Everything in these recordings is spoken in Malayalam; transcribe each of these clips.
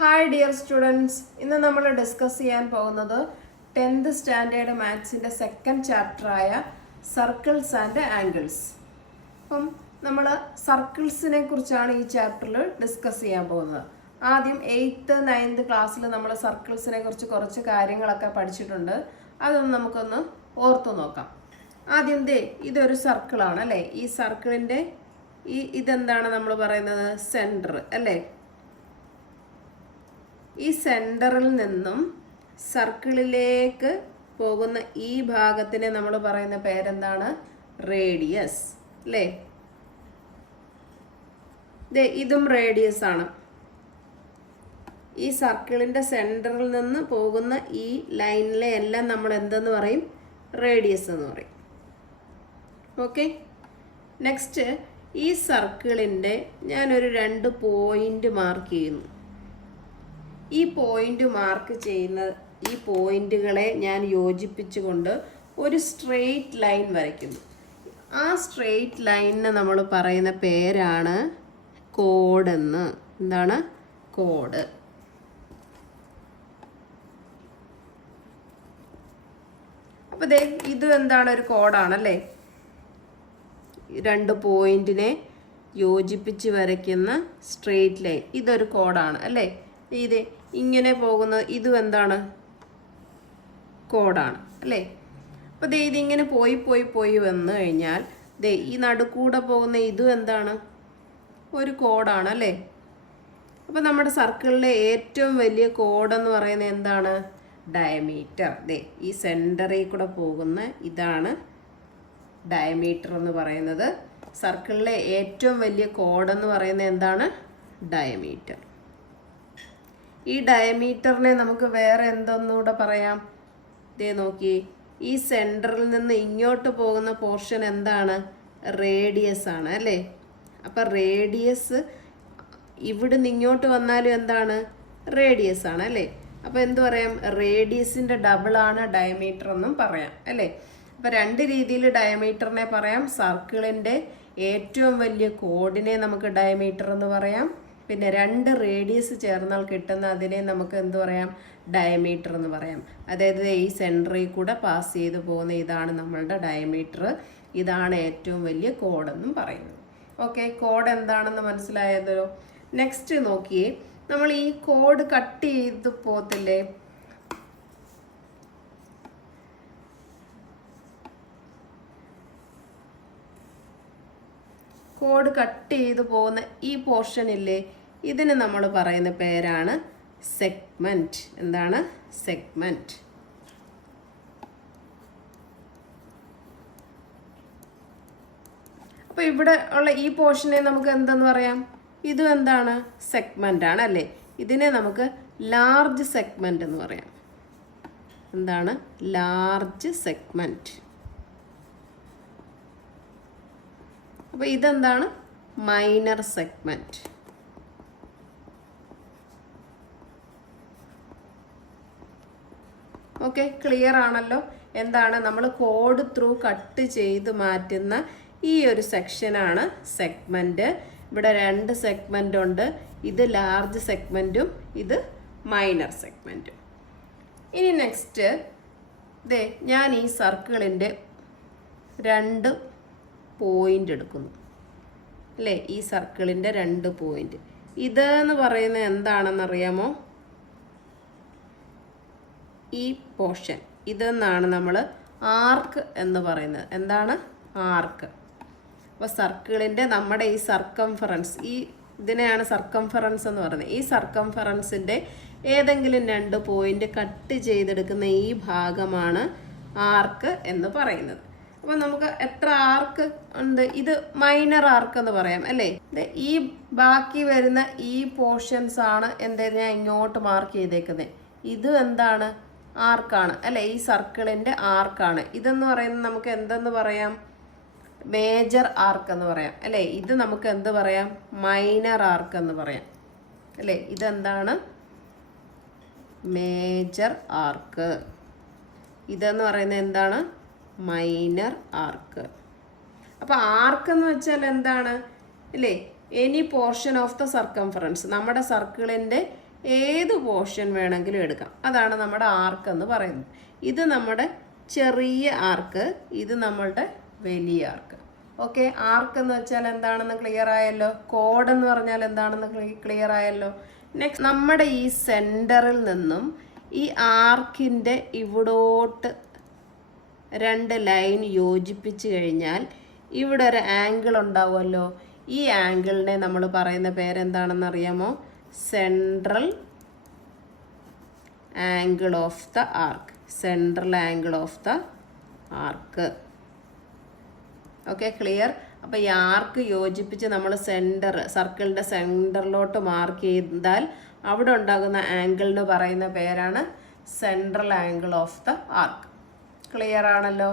ഹായ് ഡിയർ സ്റ്റുഡൻസ്, ഇന്ന് നമ്മൾ ഡിസ്കസ് ചെയ്യാൻ പോകുന്നത് 10th സ്റ്റാൻഡേർഡ് മാത്സിൻ്റെ സെക്കൻഡ് ചാപ്റ്ററായ സർക്കിൾസ് ആൻഡ് ആംഗിൾസ്. അപ്പം നമ്മൾ സർക്കിൾസിനെ കുറിച്ചാണ് ഈ ചാപ്റ്ററിൽ ഡിസ്കസ് ചെയ്യാൻ പോകുന്നത്. ആദ്യം 8th 9th ക്ലാസ്സിൽ നമ്മൾ സർക്കിൾസിനെ കുറിച്ച് കുറച്ച് കാര്യങ്ങളൊക്കെ പഠിച്ചിട്ടുണ്ട്. അതൊന്ന് നമുക്കൊന്ന് ഓർത്തു നോക്കാം. ആദ്യം ഇതൊരു സർക്കിളാണ് അല്ലേ. ഈ സർക്കിളിൻ്റെ ഇതെന്താണ് നമ്മൾ പറയുന്നത്? സെൻറ്റർ അല്ലേ. ഈ സെൻറ്ററിൽ നിന്നും സർക്കിളിലേക്ക് പോകുന്ന ഈ ഭാഗത്തിനെ നമ്മൾ പറയുന്ന പേരെന്താണ്? റേഡിയസ് അല്ലേ. ഇതും റേഡിയസ് ആണ്. ഈ സർക്കിളിൻ്റെ സെൻറ്ററിൽ നിന്ന് പോകുന്ന ഈ ലൈനിലെ എല്ലാം നമ്മൾ എന്തെന്ന് പറയും? റേഡിയസ് എന്ന് പറയും. ഓക്കെ. നെക്സ്റ്റ്, ഈ സർക്കിളിൻ്റെ ഞാനൊരു 2 പോയിന്റ് മാർക്ക് ചെയ്യുന്നു. ഈ പോയിന്റ് മാർക്ക് ചെയ്യുന്ന ഈ പോയിന്റുകളെ ഞാൻ യോജിപ്പിച്ചുകൊണ്ട് ഒരു സ്ട്രെയിറ്റ് ലൈൻ വരയ്ക്കുന്നു. ആ സ്ട്രെയിറ്റ് ലൈനിന് നമ്മൾ പറയുന്ന പേരാണ് കോഡ് എന്ന്. എന്താണ്? കോഡ്. അപ്പോൾ ഇത് എന്താണ്? ഒരു കോഡാണല്ലേ. 2 പോയിന്റിനെ യോജിപ്പിച്ച് വരയ്ക്കുന്ന സ്ട്രെയിറ്റ് ലൈൻ, ഇതൊരു കോഡാണ് അല്ലേ. ഇത് ഇങ്ങനെ പോകുന്നത് ഇതും എന്താണ്? കോഡാണ് അല്ലേ. അപ്പോൾ ഇതിങ്ങനെ പോയി വന്നു കഴിഞ്ഞാൽ ഈ നടുക്കൂടെ പോകുന്ന ഇതും എന്താണ്? ഒരു കോഡാണ് അല്ലേ. അപ്പോൾ നമ്മുടെ സർക്കിളിലെ ഏറ്റവും വലിയ കോഡെന്ന് പറയുന്നത് എന്താണ്? ഡയമീറ്റർ. ഈ സെൻറ്ററിൽ കൂടെ പോകുന്ന ഇതാണ് ഡയമീറ്റർ എന്ന് പറയുന്നത്. സർക്കിളിലെ ഏറ്റവും വലിയ കോഡെന്ന് പറയുന്നത് എന്താണ്? ഡയമീറ്റർ. ഈ ഡയമീറ്ററിനെ നമുക്ക് വേറെ എന്തൊന്നുകൂടെ പറയാം? നോക്കി, ഈ സെൻറ്ററിൽ നിന്ന് ഇങ്ങോട്ട് പോകുന്ന പോർഷൻ എന്താണ്? റേഡിയസ് ആണ് അല്ലേ. അപ്പം റേഡിയസ് ഇവിടുന്ന് ഇങ്ങോട്ട് വന്നാലും എന്താണ്? റേഡിയസ് ആണ് അല്ലേ. അപ്പോൾ എന്ത് പറയാം? റേഡിയസിൻ്റെ ഡബിളാണ് ഡയമീറ്റർ എന്നും പറയാം അല്ലേ. അപ്പോൾ 2 രീതിയിൽ ഡയമീറ്ററിനെ പറയാം. സർക്കിളിൻ്റെ ഏറ്റവും വലിയ കോഡിനെ നമുക്ക് ഡയമീറ്റർ എന്ന് പറയാം. പിന്നെ 2 റേഡിയസ് ചേർന്നാൽ കിട്ടുന്ന അതിനെ നമുക്ക് എന്ത് പറയാം? ഡയമീറ്റർ എന്ന് പറയാം. അതായത് ഈ സെൻറ്ററിൽ കൂടെ പാസ് ചെയ്ത് പോകുന്ന ഇതാണ് നമ്മളുടെ ഡയമീറ്റർ. ഇതാണ് ഏറ്റവും വലിയ കോഡെന്നും പറയുന്നത്. ഓക്കെ, കോഡ് എന്താണെന്ന് മനസ്സിലായതോ? നെക്സ്റ്റ് നോക്കിയേ, നമ്മൾ ഈ കോഡ് കട്ട് ചെയ്ത് പോകത്തില്ലേ? കോഡ് കട്ട് ചെയ്ത് പോകുന്ന ഈ പോർഷൻ ഇല്ലേ, ഇതിന് നമ്മൾ പറയുന്ന പേരാണ് സെഗ്മെന്റ്. എന്താണ്? സെഗ്മെന്റ്. അപ്പോൾ ഇവിടെ ഉള്ള ഈ പോർഷനെ നമുക്ക് എന്തെന്ന് പറയാം? ഇതും എന്താണ്? സെഗ്മെന്റ് ആണ് അല്ലേ. ഇതിനെ നമുക്ക് ലാർജ് സെഗ്മെന്റ് എന്ന് പറയാം. എന്താണ്? Large segment. അപ്പോൾ ഇതെന്താണ്? Minor segment. ഓക്കെ, ക്ലിയർ ആണല്ലോ. എന്താണ്? നമ്മൾ കോഡ് ത്രൂ കട്ട് ചെയ്ത് മാറ്റുന്ന ഈ ഒരു സെക്ഷനാണ് സെഗ്മെന്റ്. ഇവിടെ 2 സെഗ്മെന്റ് ഉണ്ട്. ഇത് ലാർജ് സെഗ്മെന്റും ഇത് മൈനർ സെഗ്മെന്റും. ഇനി നെക്സ്റ്റ്, ഞാൻ ഈ സർക്കിളിൻ്റെ 2 പോയിന്റ് എടുക്കുന്നു അല്ലേ. ഈ സർക്കിളിൻ്റെ 2 പോയിന്റ്. ഇതെന്ന് പറയുന്നത് എന്താണെന്നറിയാമോ? ഈ പോർഷൻ ഇതെന്നാണ് നമ്മൾ ആർക്ക് എന്ന് പറയുന്നത്. എന്താണ്? ആർക്ക്. അപ്പോൾ സർക്കിളിൻ്റെ നമ്മുടെ ഈ സർക്കംഫറൻസ്, ഇതിനെയാണ് സർക്കംഫറൻസ് എന്ന് പറയുന്നത്. ഈ സർക്കംഫറൻസിൻ്റെ ഏതെങ്കിലും 2 പോയിന്റ് കട്ട് ചെയ്തെടുക്കുന്ന ഈ ഭാഗമാണ് ആർക്ക് എന്ന് പറയുന്നത്. അപ്പോൾ നമുക്ക് എത്ര ആർക്ക് ഉണ്ട്? ഇത് മൈനർ ആർക്ക് എന്ന് പറയാം അല്ലേ. ഈ ബാക്കി വരുന്ന ഈ പോർഷൻസ് ആണ് ഞാൻ ഇങ്ങോട്ട് മാർക്ക് ചെയ്തേക്കുന്നത്. ഇത് എന്താണ്? ആർക്കാണ് അല്ലേ. ഈ സർക്കിളിൻ്റെ ആർക്കാണ്. ഇതെന്ന് പറയുന്നത് നമുക്ക് എന്തെന്ന് പറയാം? മേജർ ആർക്ക് എന്ന് പറയാം അല്ലേ. ഇത് നമുക്ക് എന്ത് പറയാം? മൈനർ ആർക്ക് എന്ന് പറയാം അല്ലേ. ഇതെന്താണ്? Major arc. ഇതെന്ന് പറയുന്നത് എന്താണ്? മൈനർ ആർക്ക്. അപ്പോൾ ആർക്ക് എന്ന് വെച്ചാൽ എന്താണ്? അല്ലേ, any portion of the circumference. നമ്മുടെ സർക്കിളിൻ്റെ ഏത് പോർഷൻ വേണമെങ്കിലും എടുക്കാം. അതാണ് നമ്മുടെ ആർക്ക് എന്ന് പറയുന്നത്. ഇത് നമ്മുടെ ചെറിയ ആർക്ക്, ഇത് നമ്മളുടെ വലിയ ആർക്ക്. ഓക്കെ, ആർക്ക് എന്ന് വെച്ചാൽ എന്താണെന്ന് ക്ലിയർ ആയല്ലോ. കോഡ് എന്ന് പറഞ്ഞാൽ എന്താണെന്ന് ക്ലിയർ ആയല്ലോ. നെക്സ്റ്റ്, നമ്മുടെ ഈ സെൻറ്ററിൽ നിന്നും ഈ ആർക്കിൻ്റെ ഇവിടോട്ട് 2 ലൈൻ യോജിപ്പിച്ച് കഴിഞ്ഞാൽ ഇവിടെ ഒരു ആംഗിൾ ഉണ്ടാവുമല്ലോ. ഈ ആംഗിളിനെ നമ്മൾ പറയുന്ന പേരെന്താണെന്ന് അറിയാമോ? Central angle of the arc. Central angle of the arc. Okay, clear. അപ്പോൾ ഈ ആർക്ക് യോജിപ്പിച്ച് നമ്മൾ സർക്കിളിൻ്റെ സെൻറ്ററിലോട്ട് മാർക്ക് ചെയ്താൽ അവിടെ ഉണ്ടാകുന്ന ആംഗിളിന് പറയുന്ന പേരാണ് central angle of the arc. Clear ആണല്ലോ.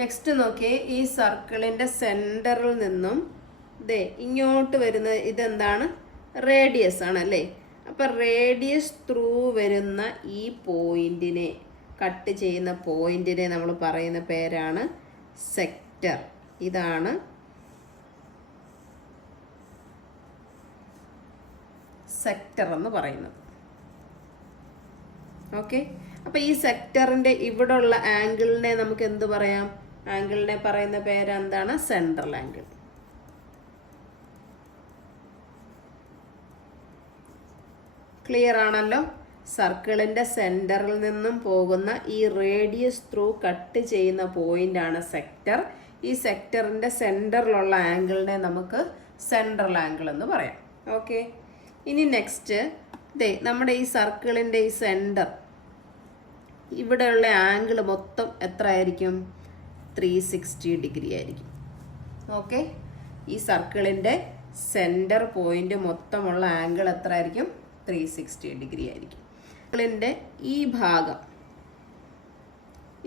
നെക്സ്റ്റ് നോക്കിയേ, ഈ സർക്കിളിൻ്റെ സെൻറ്ററിൽ നിന്നും ഇങ്ങോട്ട് വരുന്ന ഇതെന്താണ്? റേഡിയസ് ആണല്ലേ. അപ്പം റേഡിയസ് ത്രൂ വരുന്ന ഈ പോയിന്റിനെ, കട്ട് ചെയ്യുന്ന പോയിന്റിനെ നമ്മൾ പറയുന്ന പേരാണ് സെക്ടർ. ഇതാണ് സെക്ടർ എന്ന് പറയുന്നത്. ഓക്കെ, അപ്പോൾ ഈ സെക്ടറിൻ്റെ ഇവിടെ ഉള്ള ആംഗിളിനെ നമുക്ക് എന്ത് പറയാം? ആംഗിളിനെ പറയുന്ന പേര് എന്താണ്? Central angle. ക്ലിയർ ആണല്ലോ. സർക്കിളിൻ്റെ സെൻറ്ററിൽ നിന്നും പോകുന്ന ഈ റേഡിയസ് ത്രൂ കട്ട് ചെയ്യുന്ന പോയിൻ്റാണ് സെക്ടർ. ഈ സെക്ടറിൻ്റെ സെൻറ്ററിലുള്ള ആംഗിളിനെ നമുക്ക് സെൻട്രൽ ആംഗിൾ എന്ന് പറയാം. ഓക്കെ, ഇനി നെക്സ്റ്റ്, നമ്മുടെ ഈ സർക്കിളിൻ്റെ ഈ സെൻറ്റർ, ഇവിടെയുള്ള ആംഗിൾ മൊത്തം എത്ര ആയിരിക്കും? 360 ഡിഗ്രി ആയിരിക്കും. ഓക്കെ, ഈ സർക്കിളിൻ്റെ സെൻറ്റർ പോയിൻ്റ് മൊത്തമുള്ള ആംഗിൾ എത്ര ആയിരിക്കും? 360 ഡിഗ്രി ആയിരിക്കും. സർക്കിളിൻ്റെ ഈ ഭാഗം,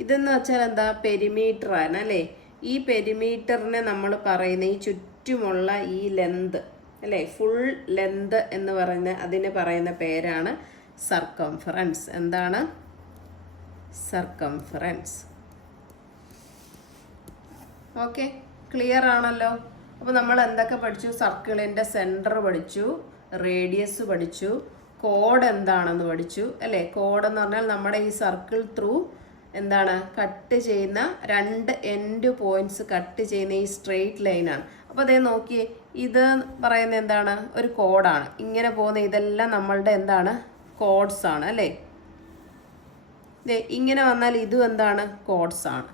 ഇതെന്ന് വെച്ചാൽ എന്താ? പെരിമീറ്റർ ആണ് അല്ലേ. ഈ പെരിമീറ്ററിനെ നമ്മൾ പറയുന്ന ഈ ചുറ്റുമുള്ള ഈ ലെന്ത് അല്ലേ, ഫുൾ ലെന്ത് എന്ന് പറയുന്ന അതിന് പറയുന്ന പേരാണ് സർക്കംഫറൻസ്. എന്താണ്? സർക്കംഫറൻസ്. ഓക്കെ, ക്ലിയർ ആണല്ലോ. അപ്പോൾ നമ്മൾ എന്തൊക്കെ പഠിച്ചു? സർക്കിളിൻ്റെ സെൻറ്റർ പഠിച്ചു, റേഡിയസ് പഠിച്ചു, കോഡ് എന്താണെന്ന് പഠിച്ചു അല്ലേ. കോഡ് എന്ന് പറഞ്ഞാൽ നമ്മുടെ ഈ സർക്കിൾ ത്രൂ എന്താണ്? കട്ട് ചെയ്യുന്ന 2 എൻഡ് പോയിന്റ്സ് കട്ട് ചെയ്യുന്ന ഈ സ്ട്രെയിറ്റ് ലൈനാണ്. അപ്പോൾ അതേ നോക്കിയേ, ഇത് പറയുന്നത് എന്താണ്? ഒരു കോഡാണ്. ഇങ്ങനെ പോകുന്ന ഇതെല്ലാം നമ്മളുടെ എന്താണ്? കോഡ്സ് ആണ് അല്ലേ. ഇങ്ങനെ വന്നാൽ ഇതും എന്താണ്? കോഡ്സ് ആണ്.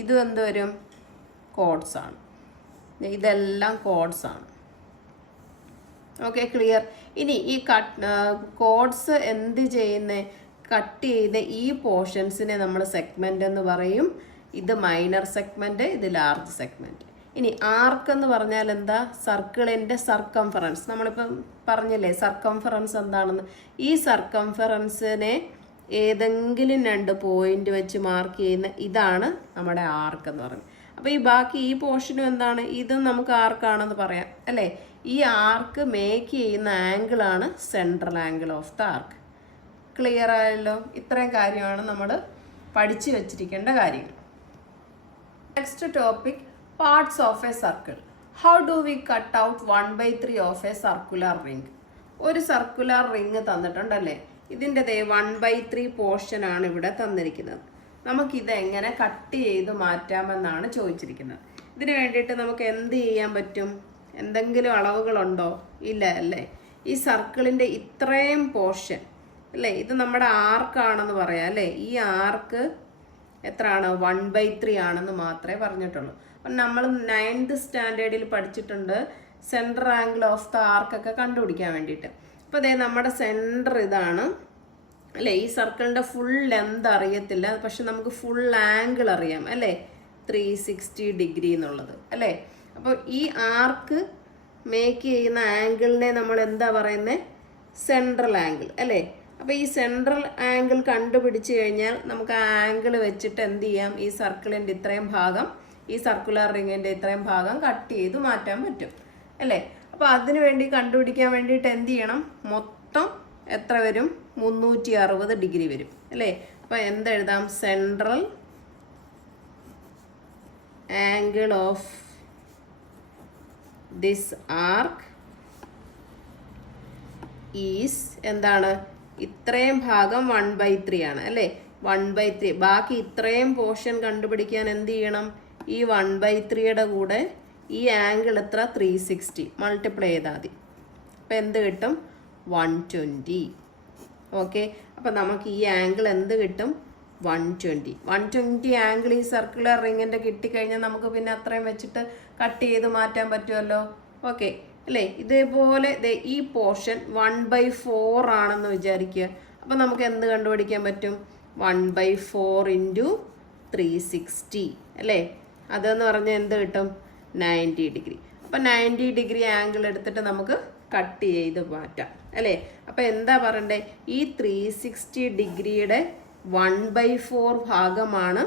ഇതും എന്ത് വരും? കോഡ്സ് ആണ്. ഇതെല്ലാം കോഡ്സ് ആണ്. Okay, clear. ഇനി ഈ കോഡ്സ് എന്ത് ചെയ്യുന്നത്? കട്ട് ചെയ്ത് ഈ പോർഷൻസിനെ നമ്മൾ സെഗ്മെന്റ് എന്ന് പറയും. ഇത് മൈനർ സെഗ്മെന്റ്, ഇത് ലാർജ് സെഗ്മെന്റ്. ഇനി ആർക്ക് എന്ന് പറഞ്ഞാൽ എന്താ? സർക്കിളിൻ്റെ സർക്കംഫറൻസ്. നമ്മളിപ്പം പറഞ്ഞില്ലേ സർക്കംഫറൻസ് എന്താണെന്ന്. ഈ സർക്കംഫറൻസിനെ ഏതെങ്കിലും 2 പോയിന്റ് വെച്ച് മാർക്ക് ചെയ്യുന്ന ഇതാണ് നമ്മുടെ ആർക്ക് എന്ന് പറയുന്നത്. അപ്പോൾ ഈ ബാക്കി ഈ പോർഷനും എന്താണ്? ഇതും നമുക്ക് ആർക്കാണെന്ന് പറയാം അല്ലേ. ഈ ആർക്ക് മേക്ക് ചെയ്യുന്ന ആംഗിളാണ് central angle of the arc. Clear ആയല്ലോ. ഇത്രയും കാര്യമാണ് നമ്മൾ പഠിച്ചു വെച്ചിരിക്കേണ്ട കാര്യങ്ങൾ. Next topic, parts of a circle. How do we cut out 1/3 of a circular ring? ഒരു സർക്കുലർ റിംഗ് തന്നിട്ടുണ്ടല്ലേ. ഇതിൻ്റെ 1/3 പോർഷനാണ് ഇവിടെ തന്നിരിക്കുന്നത്. നമുക്കിത് എങ്ങനെ കട്ട് ചെയ്ത് മാറ്റാമെന്നാണ് ചോദിച്ചിരിക്കുന്നത്. ഇതിന് വേണ്ടിയിട്ട് നമുക്ക് എന്ത് ചെയ്യാൻ പറ്റും? എന്തെങ്കിലും അളവുകളുണ്ടോ? ഇല്ല അല്ലേ. ഈ സർക്കിളിൻ്റെ ഇത്രയും പോർഷൻ അല്ലേ, ഇത് നമ്മുടെ ആർക്കാണെന്ന് പറയാം അല്ലേ. ഈ ആർക്ക് എത്രയാണ്? 1/3 ആണെന്ന് മാത്രമേ പറഞ്ഞിട്ടുള്ളൂ. അപ്പം നമ്മൾ 9th സ്റ്റാൻഡേർഡിൽ പഠിച്ചിട്ടുണ്ട് സെൻട്രൽ ആംഗിൾ ഓഫ് ദ ആർക്കൊക്കെ കണ്ടുപിടിക്കാൻ വേണ്ടിയിട്ട്. അപ്പോൾ അതേ നമ്മുടെ സെൻറ്റർ ഇതാണ് അല്ലേ. ഈ സർക്കിളിൻ്റെ ഫുൾ ലെന്ത് അറിയത്തില്ല, പക്ഷെ നമുക്ക് ഫുൾ ആംഗിൾ അറിയാം അല്ലേ, 360 ഡിഗ്രി എന്നുള്ളത് അല്ലേ. അപ്പോൾ ഈ ആർക്ക് മേക്ക് ചെയ്യുന്ന ആംഗിളിനെ നമ്മൾ എന്താ പറയുന്നത്? സെൻട്രൽ ആംഗിൾ അല്ലേ. അപ്പോൾ ഈ സെൻട്രൽ ആംഗിൾ കണ്ടുപിടിച്ച് കഴിഞ്ഞാൽ നമുക്ക് ആ ആംഗിൾ വെച്ചിട്ട് എന്ത് ചെയ്യാം? ഈ സർക്കിളിൻ്റെ ഇത്രയും ഭാഗം, ഈ സർക്കുലർ റിങ്ങിൻ്റെ ഇത്രയും ഭാഗം കട്ട് ചെയ്ത് മാറ്റാൻ പറ്റും അല്ലേ. അപ്പോൾ അതിന് വേണ്ടി കണ്ടുപിടിക്കാൻ വേണ്ടിയിട്ട് എന്ത് ചെയ്യണം? മൊത്തം എത്ര വരും? 360 ഡിഗ്രി വരും അല്ലേ. അപ്പോൾ എന്തെഴുതാം? Central angle of this arc is എന്താണ്? ഇത്രയും ഭാഗം 1/3 ആണ് അല്ലേ? 1/3. ബാക്കി ഇത്രയും പോർഷൻ കണ്ടുപിടിക്കാൻ എന്ത് ചെയ്യണം? ഈ 1/3യുടെ കൂടെ ഈ ആംഗിൾ എത്ര? 360 മൾട്ടിപ്ലൈ ചെയ്താൽ മതി. അപ്പം എന്ത് കിട്ടും? 120. ഓക്കെ, അപ്പം നമുക്ക് ഈ ആംഗിൾ എന്ത് കിട്ടും? 120 ആംഗിൾ ഈ സർക്കുലർ റിങ്ങിൻ്റെ കിട്ടിക്കഴിഞ്ഞാൽ നമുക്ക് പിന്നെ അത്രയും വെച്ചിട്ട് കട്ട് ചെയ്ത് മാറ്റാൻ പറ്റുമല്ലോ. ഓക്കെ അല്ലേ? ഇതേപോലെ ഈ പോർഷൻ 1/4 ആണെന്ന് വിചാരിക്കുക. അപ്പം നമുക്ക് എന്ത് കണ്ടുപിടിക്കാൻ പറ്റും? 1/4 ഇൻറ്റു 360 അല്ലേ? അതെന്ന് പറഞ്ഞാൽ എന്ത് കിട്ടും? 90 ഡിഗ്രി. അപ്പം 90 ഡിഗ്രി ആംഗിൾ എടുത്തിട്ട് നമുക്ക് കട്ട് ചെയ്ത് മാറ്റാം അല്ലേ? അപ്പം എന്താ പറയണ്ടേ? ഈ 360 ഡിഗ്രിയുടെ 1/4 ഭാഗമാണ്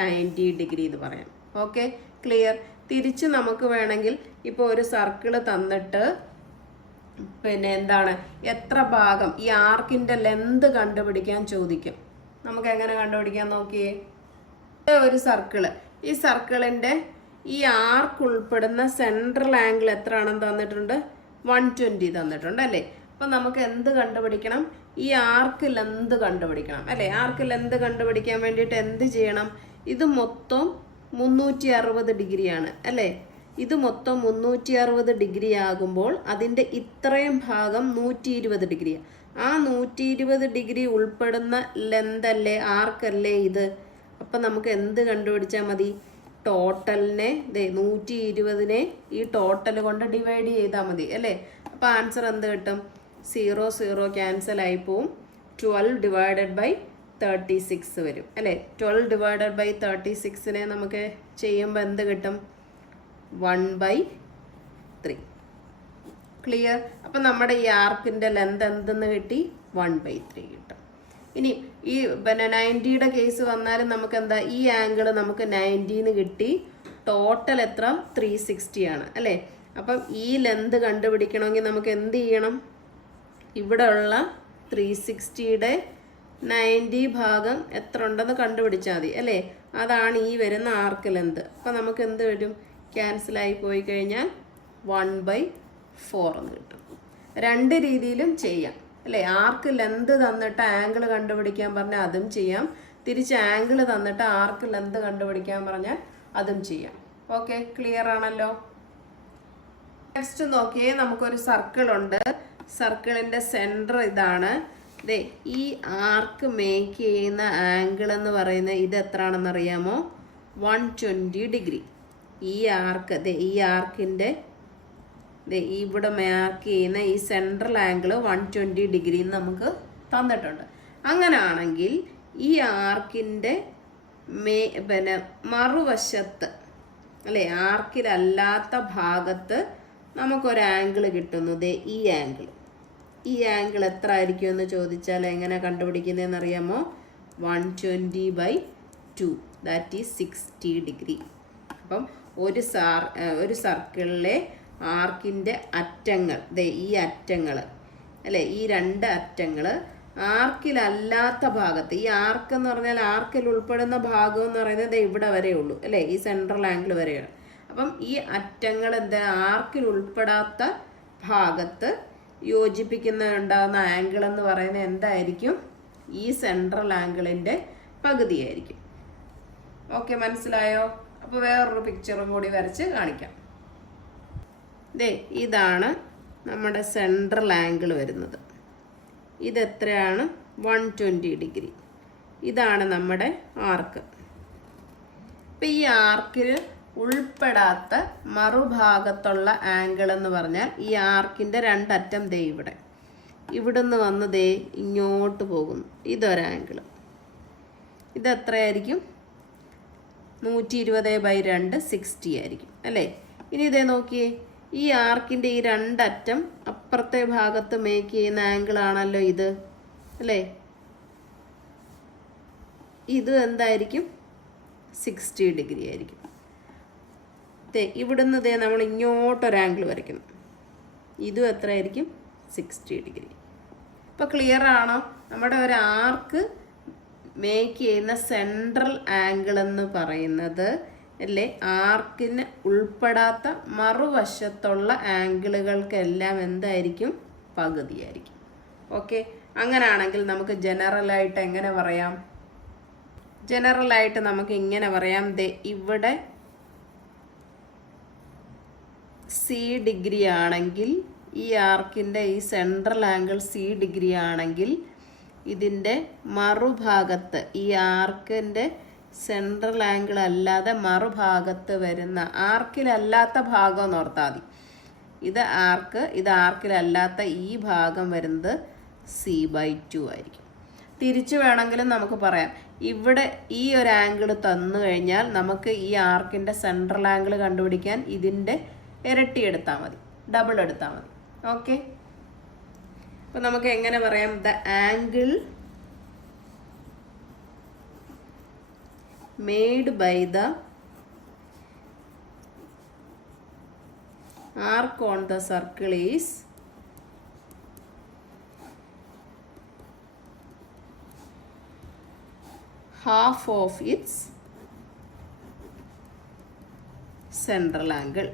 90 ഡിഗ്രി എന്ന് പറയാം. Okay, clear? തിരിച്ച് നമുക്ക് വേണമെങ്കിൽ ഇപ്പോൾ ഒരു സർക്കിള് തന്നിട്ട് പിന്നെ എന്താണ് എത്ര ഭാഗം ഈ ആർക്കിൻ്റെ ലെന്ത് കണ്ടുപിടിക്കാൻ ചോദിക്കും. നമുക്ക് എങ്ങനെ കണ്ടുപിടിക്കാൻ നോക്കിയേ? ഒരു സർക്കിള്, ഈ സർക്കിളിൻ്റെ ഈ ആർക്ക് ഉൾപ്പെടുന്ന സെൻട്രൽ ആംഗിൾ എത്ര ആണെന്ന് തന്നിട്ടുണ്ട്? 120 തന്നിട്ടുണ്ട് അല്ലേ? അപ്പം നമുക്ക് എന്ത് കണ്ടുപിടിക്കണം? ഈ ആർക്ക് ലെന്ത് കണ്ടുപിടിക്കണം അല്ലേ? ആർക്ക് ലെന്ത് കണ്ടുപിടിക്കാൻ വേണ്ടിയിട്ട് എന്ത് ചെയ്യണം? ഇത് മൊത്തം 360 ഡിഗ്രിയാണ് അല്ലേ? ഇത് മൊത്തം 360 ഡിഗ്രി ആകുമ്പോൾ അതിൻ്റെ ഇത്രയും ഭാഗം 120 ഡിഗ്രിയാണ്. ആ 120 ഡിഗ്രി ഉൾപ്പെടുന്ന ലെന്തല്ലേ, ആർക്കല്ലേ ഇത്? അപ്പം നമുക്ക് എന്ത് കണ്ടുപിടിച്ചാൽ മതി? ടോട്ടലിനെ 120നെ ഈ ടോട്ടൽ കൊണ്ട് ഡിവൈഡ് ചെയ്താൽ മതി അല്ലേ? അപ്പോൾ ആൻസർ എന്ത് കിട്ടും? 0 0 ക്യാൻസൽ ആയി പോവും. 12 ഡിവൈഡഡ് ബൈ 36 വരും അല്ലേ? 12 ഡിവൈഡഡ് ബൈ 36നെ നമുക്ക് ചെയ്യുമ്പോൾ എന്ത് കിട്ടും? 1/3. ക്ലിയർ? അപ്പം നമ്മുടെ ഈ ആർക്കിൻ്റെ ലെന്ത് എന്തെന്ന് കിട്ടി? 1/3 കിട്ടും. ഇനി ഈ പിന്നെ 90യുടെ കേസ് വന്നാലും നമുക്ക് എന്താ? ഈ ആംഗിൾ നമുക്ക് 90 കിട്ടി. ടോട്ടൽ എത്ര? 360 ആണ് അല്ലേ? അപ്പം ഈ ലെന്ത് കണ്ടുപിടിക്കണമെങ്കിൽ നമുക്ക് എന്ത് ചെയ്യണം? ഇവിടെ ഉള്ള 360യുടെ 90 ഭാഗം എത്ര ഉണ്ടെന്ന് കണ്ടുപിടിച്ചാൽ മതി അല്ലേ? അതാണ് ഈ വരുന്ന ആർക്ക് ലെന്ത്. അപ്പം നമുക്ക് എന്ത് വരും? ക്യാൻസലായി പോയി കഴിഞ്ഞാൽ 1/4 എന്ന് കിട്ടും. രണ്ട് രീതിയിലും ചെയ്യാം അല്ലേ? ആർക്ക് ലെന്ത് തന്നിട്ട് ആംഗിൾ കണ്ടുപിടിക്കാൻ പറഞ്ഞാൽ അതും ചെയ്യാം. തിരിച്ച് ആംഗിൾ തന്നിട്ട് ആർക്ക് ലെന്ത് കണ്ടുപിടിക്കാൻ പറഞ്ഞാൽ അതും ചെയ്യാം. ഓക്കെ, ക്ലിയർ ആണല്ലോ? നെക്സ്റ്റ് നോക്കിയേ, നമുക്കൊരു സർക്കിൾ ഉണ്ട്. സർക്കിളിൻ്റെ സെൻറ്റർ ഇതാണ്. ഈ ആർക്ക് മേക്ക് ചെയ്യുന്ന ആംഗിൾ എന്ന് പറയുന്നത് ഇത് എത്രയാണെന്ന് അറിയാമോ? 120 ഡിഗ്രി. ഈ ആർക്ക് ഈ ആർക്കിൻ്റെ ഇവിടെ മാർക്ക് ചെയ്യുന്ന ഈ സെൻട്രൽ ആംഗിൾ 120 ഡിഗ്രി നമുക്ക് തന്നിട്ടുണ്ട്. അങ്ങനെയാണെങ്കിൽ ഈ ആർക്കിൻ്റെ പിന്നെ മറുവശത്ത് അല്ലേ, ആർക്കിലല്ലാത്ത ഭാഗത്ത് നമുക്കൊരു ആംഗിൾ കിട്ടുന്നു. ഈ ആംഗിൾ. ഈ ആംഗിൾ എത്ര ആയിരിക്കും എന്ന് ചോദിച്ചാൽ എങ്ങനെ കണ്ടുപിടിക്കുന്നതെന്ന് അറിയാമോ? 120/2 ദാറ്റ് ഈസ് 60 ഡിഗ്രി. അപ്പം ഒരു സർക്കിളിലെ ആർക്കിൻ്റെ അറ്റങ്ങൾ ഈ അറ്റങ്ങൾ അല്ലേ, ഈ രണ്ട് അറ്റങ്ങൾ ആർക്കിലല്ലാത്ത ഭാഗത്ത്, ഈ ആർക്ക് എന്ന് പറഞ്ഞാൽ ആർക്കിൽ ഉൾപ്പെടുന്ന ഭാഗം എന്ന് പറയുന്നത് ഇവിടെ വരെ ഉള്ളൂ അല്ലേ, ഈ സെൻട്രൽ ആംഗിൾ വരെയാണ്. അപ്പം ഈ അറ്റങ്ങൾ ആർക്കിൽ ഉൾപ്പെടാത്ത ഭാഗത്ത് യോജിപ്പിക്കുന്നുണ്ടാകുന്ന ആംഗിൾ എന്ന് പറയുന്നത് എന്തായിരിക്കും? ഈ സെൻട്രൽ ആംഗിളിൻ്റെ പകുതിയായിരിക്കും. ഓക്കെ, മനസ്സിലായോ? അപ്പോൾ വേറൊരു പിക്ചറും കൂടി വരച്ച് കാണിക്കാം. ഇതാണ് നമ്മുടെ സെൻട്രൽ ആംഗിൾ വരുന്നത്. ഇതെത്രയാണ്? 120 ഡിഗ്രി. ഇതാണ് നമ്മുടെ ആർക്ക്. ഇപ്പം ഈ ആർക്കിൽ ഉൾപ്പെടാത്ത മറുഭാഗത്തുള്ള ആംഗിൾ എന്ന് പറഞ്ഞാൽ ഈ ആർക്കിൻ്റെ രണ്ടറ്റം ഇവിടെ, ഇവിടുന്ന് വന്ന് ഇങ്ങോട്ട് പോകുന്നു. ഇതൊരാംഗിൾ. ഇതെത്രയായിരിക്കും? 120/2 60 ആയിരിക്കും അല്ലേ? ഇനി നോക്കിയേ, ഈ ആർക്കിൻ്റെ ഈ രണ്ടറ്റം അപ്പുറത്തെ ഭാഗത്ത് മേക്ക് ചെയ്യുന്ന ആംഗിൾ ആണല്ലോ ഇത് അല്ലേ? ഇത് എന്തായിരിക്കും? 60 ഡിഗ്രി ആയിരിക്കും. ഇവിടുന്ന് നമ്മൾ ഇങ്ങോട്ടൊരു ആംഗിൾ വരയ്ക്കുന്നു. ഇതും എത്രയായിരിക്കും? 60 ഡിഗ്രി. ഇപ്പോൾ ക്ലിയർ ആണോ? നമ്മുടെ ഒരു ആർക്ക് മേക്ക് ചെയ്യുന്ന സെൻട്രൽ ആംഗിൾ എന്ന് പറയുന്നത് അല്ലേ, ആർക്കിന് ഉൾപ്പെടാത്ത മറുവശത്തുള്ള ആംഗിളുകൾക്കെല്ലാം എന്തായിരിക്കും? പകുതിയായിരിക്കും. ഓക്കെ, അങ്ങനെയാണെങ്കിൽ നമുക്ക് ജനറലായിട്ട് എങ്ങനെ പറയാം? ജനറലായിട്ട് നമുക്ക് ഇങ്ങനെ പറയാം, ഇവിടെ സി ഡിഗ്രി ആണെങ്കിൽ ഈ ആർക്കിൻ്റെ ഈ സെൻട്രൽ ആംഗിൾ സി ഡിഗ്രി ആണെങ്കിൽ ഇതിൻ്റെ മറുഭാഗത്ത് ഈ ആർക്കിൻ്റെ സെൻട്രൽ ആംഗിൾ അല്ലാതെ മറുഭാഗത്ത് വരുന്ന ആർക്കിലല്ലാത്ത ഭാഗം എന്ന് ഓർത്താൽ മതി. ഇത് ആർക്കിലല്ലാത്ത ഈ ഭാഗം വരുന്നത് C/2 ആയിരിക്കും. തിരിച്ചു വേണമെങ്കിലും നമുക്ക് പറയാം, ഇവിടെ ഈ ഒരു ആംഗിൾ തന്നു കഴിഞ്ഞാൽ നമുക്ക് ഈ ആർക്കിൻ്റെ സെൻട്രൽ ആംഗിൾ കണ്ടുപിടിക്കാൻ ഇതിൻ്റെ ഇരട്ടി എടുത്താൽ മതി, ഡബിൾ എടുത്താൽ മതി. ഓക്കെ, അപ്പോൾ നമുക്ക് എങ്ങനെ പറയാം? The angle made by the arc on the circle is half of its central angle.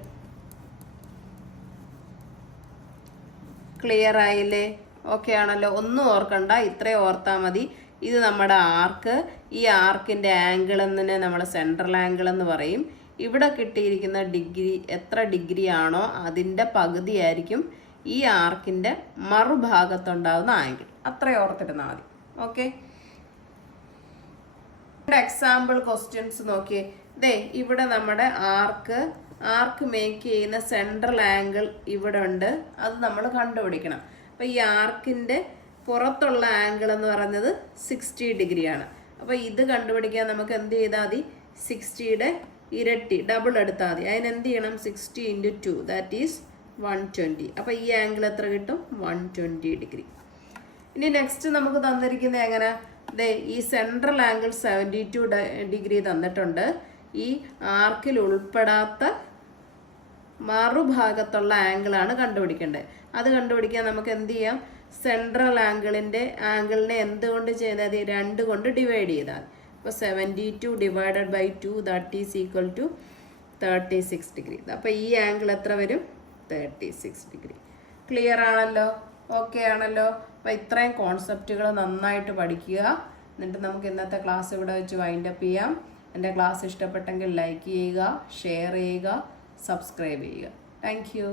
Clear ആയില്ലേ? ഓക്കെ ആണല്ലോ? ഒന്നും ഓർക്കണ്ട, ഇത്രയും ഓർത്താൽ മതി. ഇത് നമ്മുടെ ആർക്ക്, ഈ ആർക്കിൻ്റെ ആംഗിൾ എന്നതിനെ നമ്മൾ സെൻട്രൽ ആംഗിൾ എന്ന് പറയും. ഇവിടെ കിട്ടിയിരിക്കുന്ന ഡിഗ്രി എത്ര ഡിഗ്രി ആണോ അതിൻ്റെ പകുതിയായിരിക്കും ഈ ആർക്കിൻ്റെ മറുഭാഗത്തുണ്ടാകുന്ന ആംഗിൾ. അത്രയും ഓർത്തിരുന്നാൽ മതി. ഓക്കെ, എക്സാമ്പിൾ ക്വസ്റ്റ്യൻസ് നോക്കിയേ. ഇവിടെ നമ്മുടെ ആർക്ക് മേക്ക് ചെയ്യുന്ന സെൻട്രൽ ആംഗിൾ ഇവിടെ ഉണ്ട്, അത് നമ്മൾ കണ്ടുപിടിക്കണം. അപ്പോൾ ഈ ആർക്കിൻ്റെ പുറത്തുള്ള ആംഗിൾ എന്ന് പറയുന്നത് 60 ഡിഗ്രിയാണ്. അപ്പോൾ ഇത് കണ്ടുപിടിക്കാൻ നമുക്ക് എന്ത് ചെയ്താൽ മതി? 60യുടെ ഇരട്ടി ഡബിൾ എടുത്താൽ മതി. അതിനെന്ത് ചെയ്യണം? 60 × 2 ദാറ്റ് ഈസ് 120. അപ്പോൾ ഈ ആംഗിൾ എത്ര കിട്ടും? 120 ഡിഗ്രി. ഇനി നെക്സ്റ്റ് നമുക്ക് തന്നിരിക്കുന്നത് എങ്ങനെ? ഈ സെൻട്രൽ ആംഗിൾ 72 ഡിഗ്രി തന്നിട്ടുണ്ട്. ഈ ആർക്കിൽ ഉൾപ്പെടാത്ത മറുഭാഗത്തുള്ള ആംഗിളാണ് കണ്ടുപിടിക്കേണ്ടത്. അത് കണ്ടുപിടിക്കാൻ നമുക്ക് എന്ത് ചെയ്യാം? സെൻട്രൽ ആംഗിളിനെ എന്തുകൊണ്ട് ചെയ്യുന്നത്? 2 കൊണ്ട് ഡിവൈഡ് ചെയ്താൽ. അപ്പോൾ 72 divided by 2 that is equal to 36 degree. അപ്പോൾ ഈ ആംഗിൾ എത്ര വരും? 36 ഡിഗ്രി. ക്ലിയർ ആണല്ലോ? ഓക്കെ ആണല്ലോ? അപ്പോൾ ഇത്രയും കോൺസെപ്റ്റുകൾ നന്നായിട്ട് പഠിക്കുക. എന്നിട്ട് നമുക്ക് ഇന്നത്തെ ക്ലാസ് ഇവിടെ വെച്ച് വൈൻഡപ്പ് ചെയ്യാം. എൻ്റെ ക്ലാസ് ഇഷ്ടപ്പെട്ടെങ്കിൽ ലൈക്ക് ചെയ്യുക, ഷെയർ ചെയ്യുക, സബ്സ്ക്രൈബ് ചെയ്യുക. Thank you.